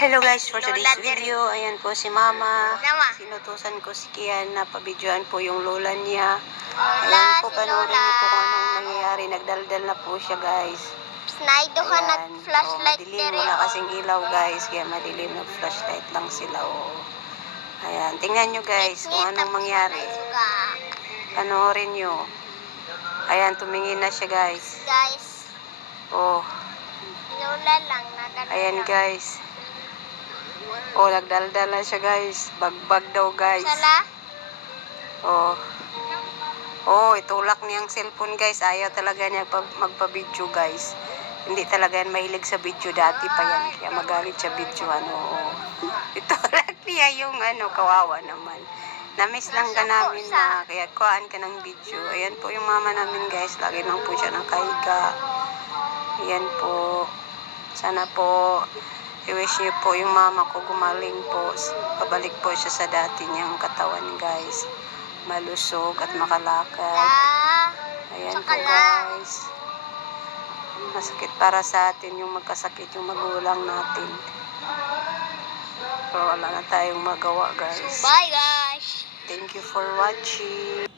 Hello guys, for today's video, ayan po si Mama. Sinutusan ko si Kian na pabidyoan po yung lola niya. Ayan po, panoorin niyo po kung anong nangyayari. Nagdaldal na po siya guys. Snaido ka nag-flashlight madilim, wala kasing ilaw guys. Kaya madilim, nag-flashlight lang sila. Ayan, tingnan nyo guys kung anong mangyari. Panoorin nyo. Ayan, tumingin na siya guys. Lola lang, nadala ayan lang. guys. Nagdaldal na siya guys. Bagbag daw guys. Sala? Itulak niyang cellphone guys. Ayaw talaga niya magpa-video guys. Hindi talaga yan mahilig sa video. Dati pa yan. Kaya magalit siya video. Itulak niya yung kawawa naman. Namiss lang ka namin na. Kaya kuhaan ka ng video. Ayan po yung mama namin guys. Lagi lang po siya nakahiga. Ayan po. Sana po i-wish niyo po yung mama ko gumaling po. Pabalik po siya sa dati niyang katawan guys. Malusog at makalakad. Ayan po guys. Masakit para sa atin yung magkasakit yung magulang natin. Pero wala na tayong magawa guys. Bye guys! Thank you for watching.